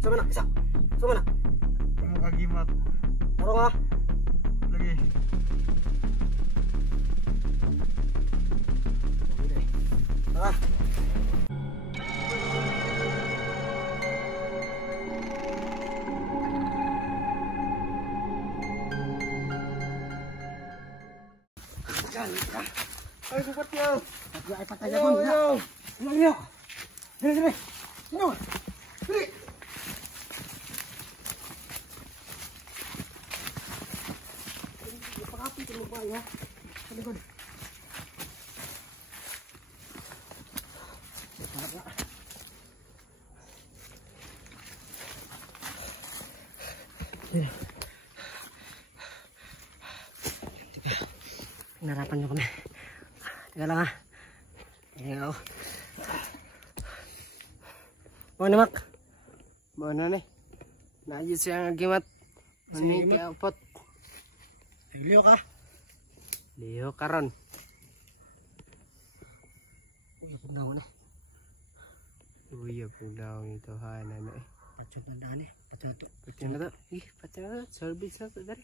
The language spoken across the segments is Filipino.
Sama na, isa. Sama na. Yung agimat. Taro nga. Lagi. Tara. Ay, supat niyo. Ay patay ako. Ano niyo? Dili. Sino? Dili. Ipakapit mo ba ya? Sa likod. Narapan niyo kami. Teka lang ha. Ayaw. Mana mak? Mana nih? Najis yang agimat. Ini kayak pot. Liyo ka? Liyo karon. Uy, pundaw na. Uy, pundaw itu hanan eh. Pacot na daan eh. Pacot. Pacot na to. Ih, pacot na. Service na to dari.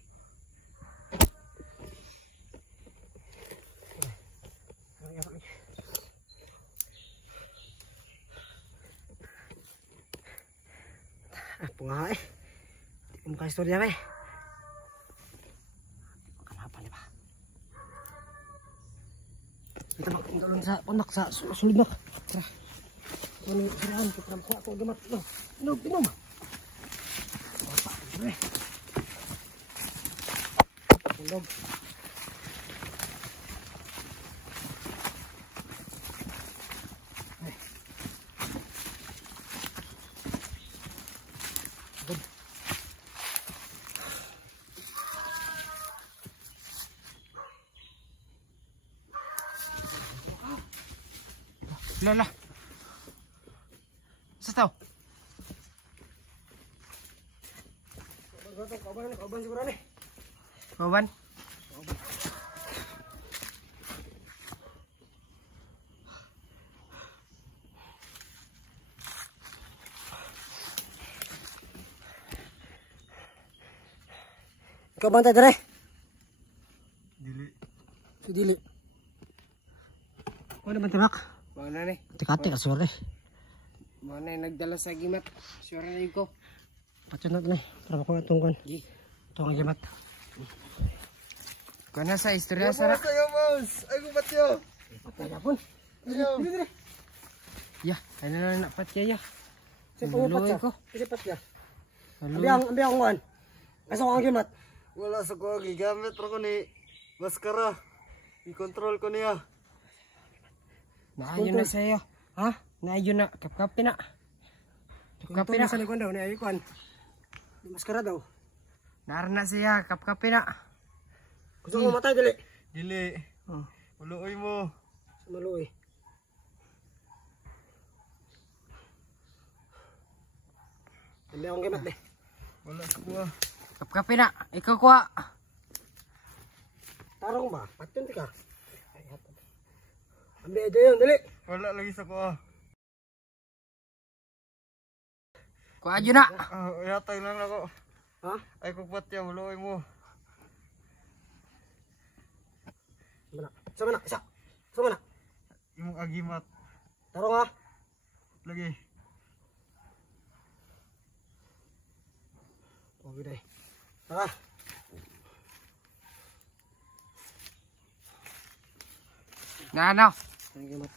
Apa nga eh. Hindi ko makaistorya ka eh. Kenapa nih pak? Kita mak tinggalin sa pundak sa sulod mak. Tara. Ano kiraan kita makuha ko gamat. Inom. Apa ini? Inom. Lah. Setahu. Kauban siguro nih. Kawan. Ikaw bantay dere? Dili. Dili. Ano bantay mak? Mana nih? Tikati ka sore. Mana yang nagdala sa agimat? Suara na ko. Pacot na nih. Para makuha itong kan. Itong agimat. Kana sa istorya sara. Kayo boss. Ay gubat yo. Patay na pun. Dili. Ya, ano na napat ya. Siya pangupat siya. ko. Sipat siya. Halo. Ambiang kuhan. Asa ko agimat. Wala sa ko gigamit ra ko ni maskara. I-control ko niya. Naayon na sa'yo. Ha? Naayon na. Kapkapi na. Kapkapi na. Sa likod daw. Ni kuhan. Maskara daw. Naran na siya. Kapkapi na. Gusto ko matay dili. Dili. Uloy mo. Maluoy. Ambil akong gamat deh. Wala sa kuha. Kapkapi na. Ikaw kuha. Tarong ba? Patyon ti ka. Ambil aja yun, dali. Wala lagi sa kuha. Kuha dyan na. Yatay lang ako. Ha? Ay kupat ya, uloy mo. Sama na, isa. Sama na. Yung agimat. Tarong ha. Lagi. Okay deh. Tara. Nah. Ang gamat.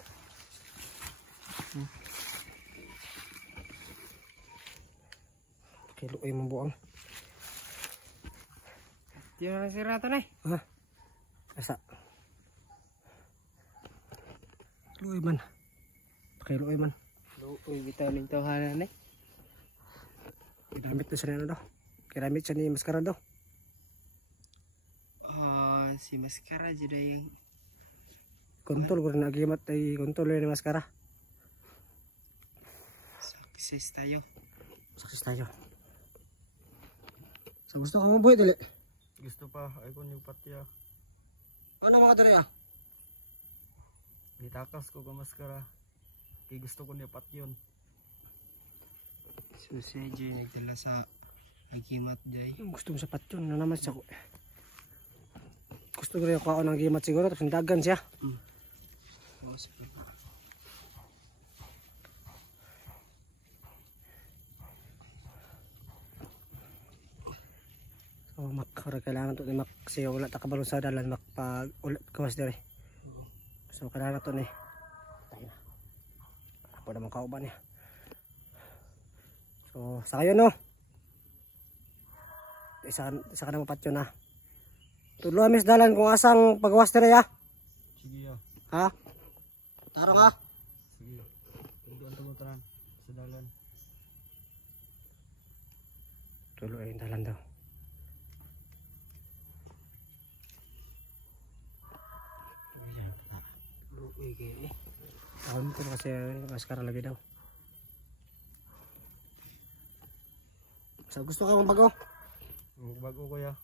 Kiluoy mo buang. Diyan na si Rato na eh. Ha? Asa. Luoy man. Pakiluoy man. Luoy bitaw ng tawhanan eh. Kinamit na siya na daw. Kinamit siya ni maskara daw. Si maskara jadi yang Kontol ko rin nagimat ay kontol ni maskara. sukses tayo. Sukses tayo. Sa gusto ka mo buhay dali. Gusto pa, ay ko yung patya. Ano mga dali ah? Ditakas ko ka maskara. Kaya gusto ko niya patyon. So si Jay nagdala sa agimat Jay. Gusto mo sapat yun. Ano naman siya ko. Gusto ko rin ako ng agimat siguro. Tapos dagan siya. Oo, sige pa. So kailangan to ni Mak. Kasi wala ta kabalong sa dalan. Pag ulit kawas dire. So kailangan to ni. Tayo na. Ako naman kauban niya. So sa kayo no. Isa ka na mapatyo na. Tulo amis dalan kung asang pagawas dire ya. Sige ya. Ha? Taro ka? Sige. Tunduan tumutan sa dalan. Tulo ay dalan daw. Uy, gini. Ako ko kasi maskara lagi daw. So gusto ka mong bago? Bago ko ya.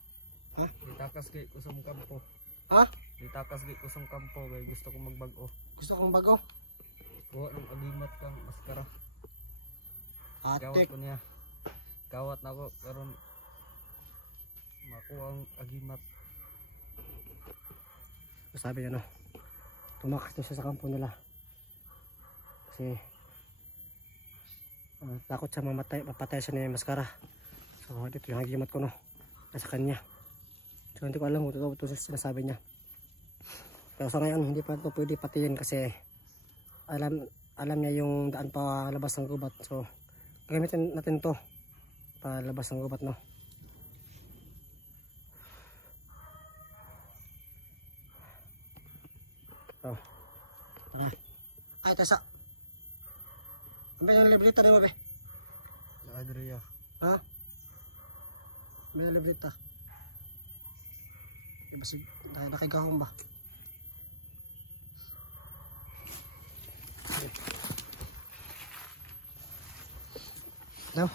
Ha? Ditakas kay kusong kampo. Ha? Ditakas kay kusong kampo kay gusto ko magbago. Gusto kong bago? Kuha ng agimat kang maskara. Kawat Atik. ko niya. Kawat na ko karon makuha ang agimat. Sabi niya no. Tumakas daw siya sa kampo nila. Kasi takot siya mapatay siya ni maskara. So dito yung hagimat ko no. Nasa kanya. So hindi ko alam kung ito sinasabi niya. Pero sa ngayon hindi pa ito pwede patiyin kasi alam niya yung daan pa labas ng gubat. So gamitin natin to para labas ng gubat no. So ay tasa. Ano yung libreta rin mo be? Adria. Ha? May libreta. Ibasig nakigahong ba? Daw.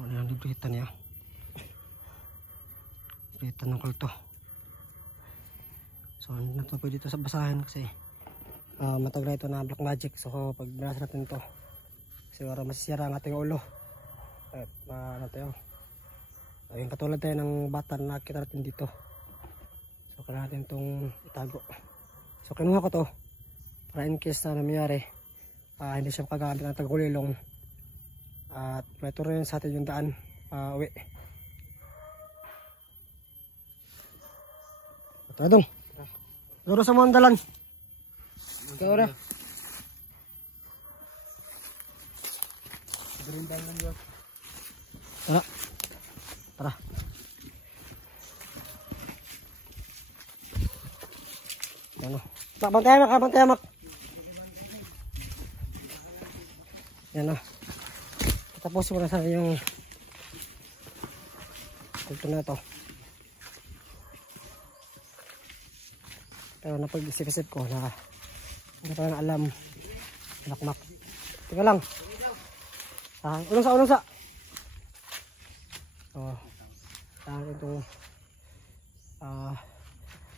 Ano yung libreta niya? Libreta ng kulto. So hindi na ito pwede ito sa basahin kasi matagal na ito na black magic. So pag binasa natin ito siguro masisira ang ating ulo. At ano tayo, yung katulad tayo ng bata na nakita natin dito. So kailangan natin itong itago. So kinuha ko to para in case na nangyari hindi siya makagamit ng tagulilong. At may turo rin sa atin yung daan uwi. Tadong duro sa mga dalan. Ikaw na. Gerindan lang yun. Tara. Tara. Yan o. Bantay mak. Yan o. Tapos mo na sana yung kulto na ito. Pero napag-isip-isip ko na hindi pa lang alam. Nakmak. Tika lang. Ulong sa. So, saan itong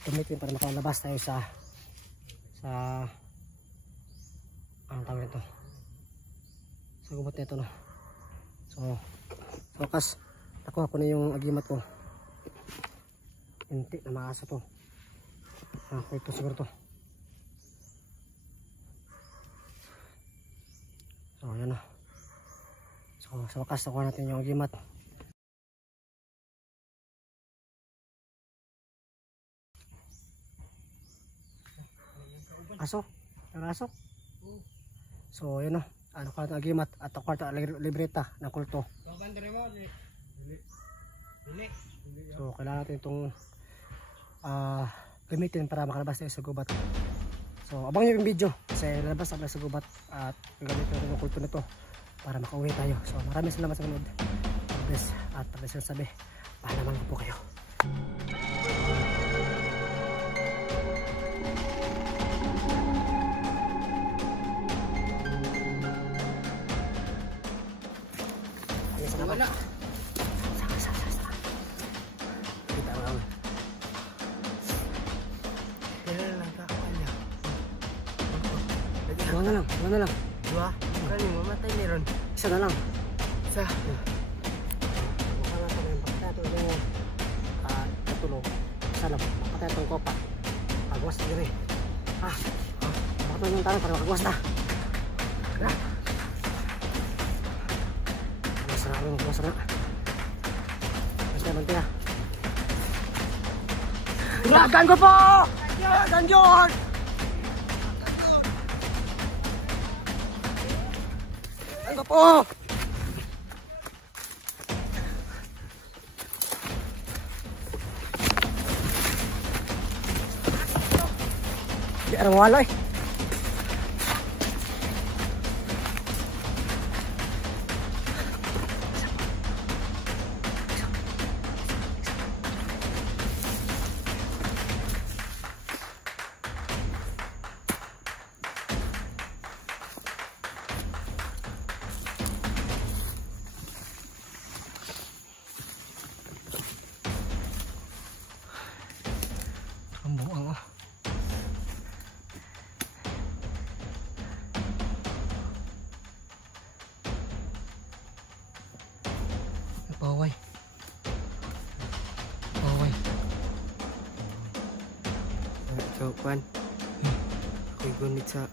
gamitin para makalabas tayo sa anong tawag nito? Sa gubot nito no. So, focus. Nakuha ko na yung agimat ko. Hindi na maasa to. Ito siguro to. So yan na. So sa wakas nakuha natin yung agimat. Aso? Yung aso? So yan na. Nakuha natin agimat at nakuha natin libreta ng kulto. So kailangan natin itong gamitin para makalabas tayo sa gubat. So abang yung video kasi lalabas natin sa gubat at gamitin natin yung kulto nito para makauwi tayo. So maraming salamat sa panood. At para sa sabi, paalaman ko po kayo. Wala. Kita lang. Kailan lang kakanya. Dua na lang. Dua. Kani mamatay ni ron. Isa na lang. Isa. Baka na yung pagkato yung katulog. Isa lang. Patay itong kopa. Pagwas na rin. Baka yung tanong para makagwas na. Magwas na. Basta naman tiya. Dagan ko po! Dagan yun! Dagan ko po! Di ada mawala eh. Buang ah. Baway. So, Kwan. Ako'y gunit sa...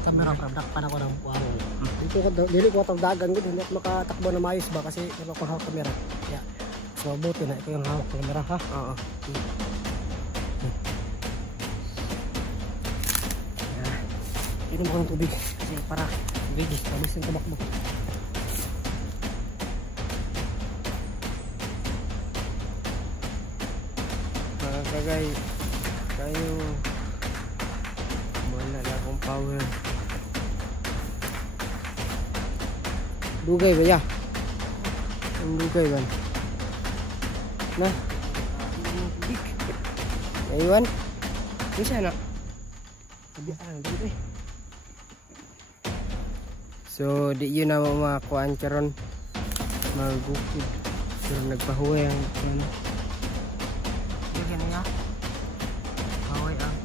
Kamera product pa na ko ng buang. Dili ko itong dagan ko. Hindi ako makatakbo na maayos ba kasi wala ko hawak kamera. Yeah. So, buti na ito yung hawak kamera ha. Oo. Inom ko ng tubig kasi para tubig palis yung tumakbo. Mga kagay, kayo wala na akong power. Dugay ba ya? Ang lugay ba? Na? Aywan? Bisa na? Dugay. So, di yun na makakuhaan karon magukid. Pero nagpahuwi ang ano. Dugay na ya. Pahuwi ang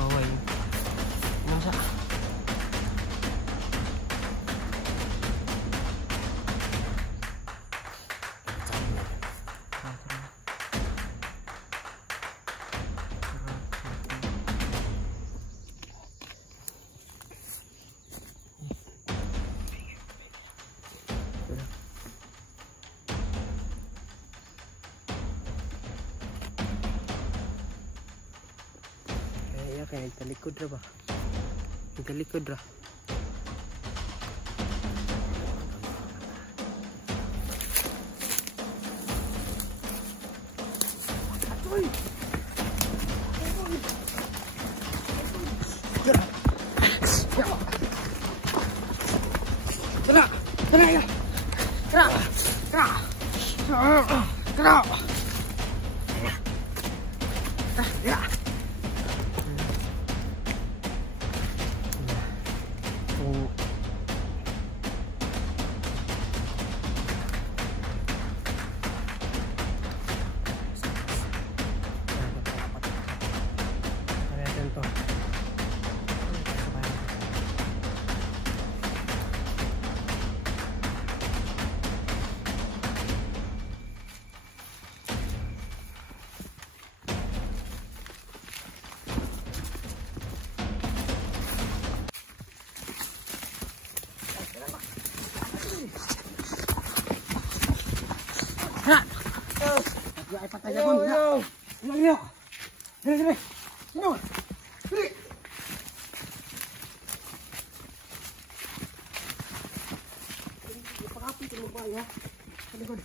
pahuwi. Ano sa? Kaya talikod ra ba? Talikod ra. Ay patay ako. Dali. No. Dali. Pakapit mo ba ya? Sa likod.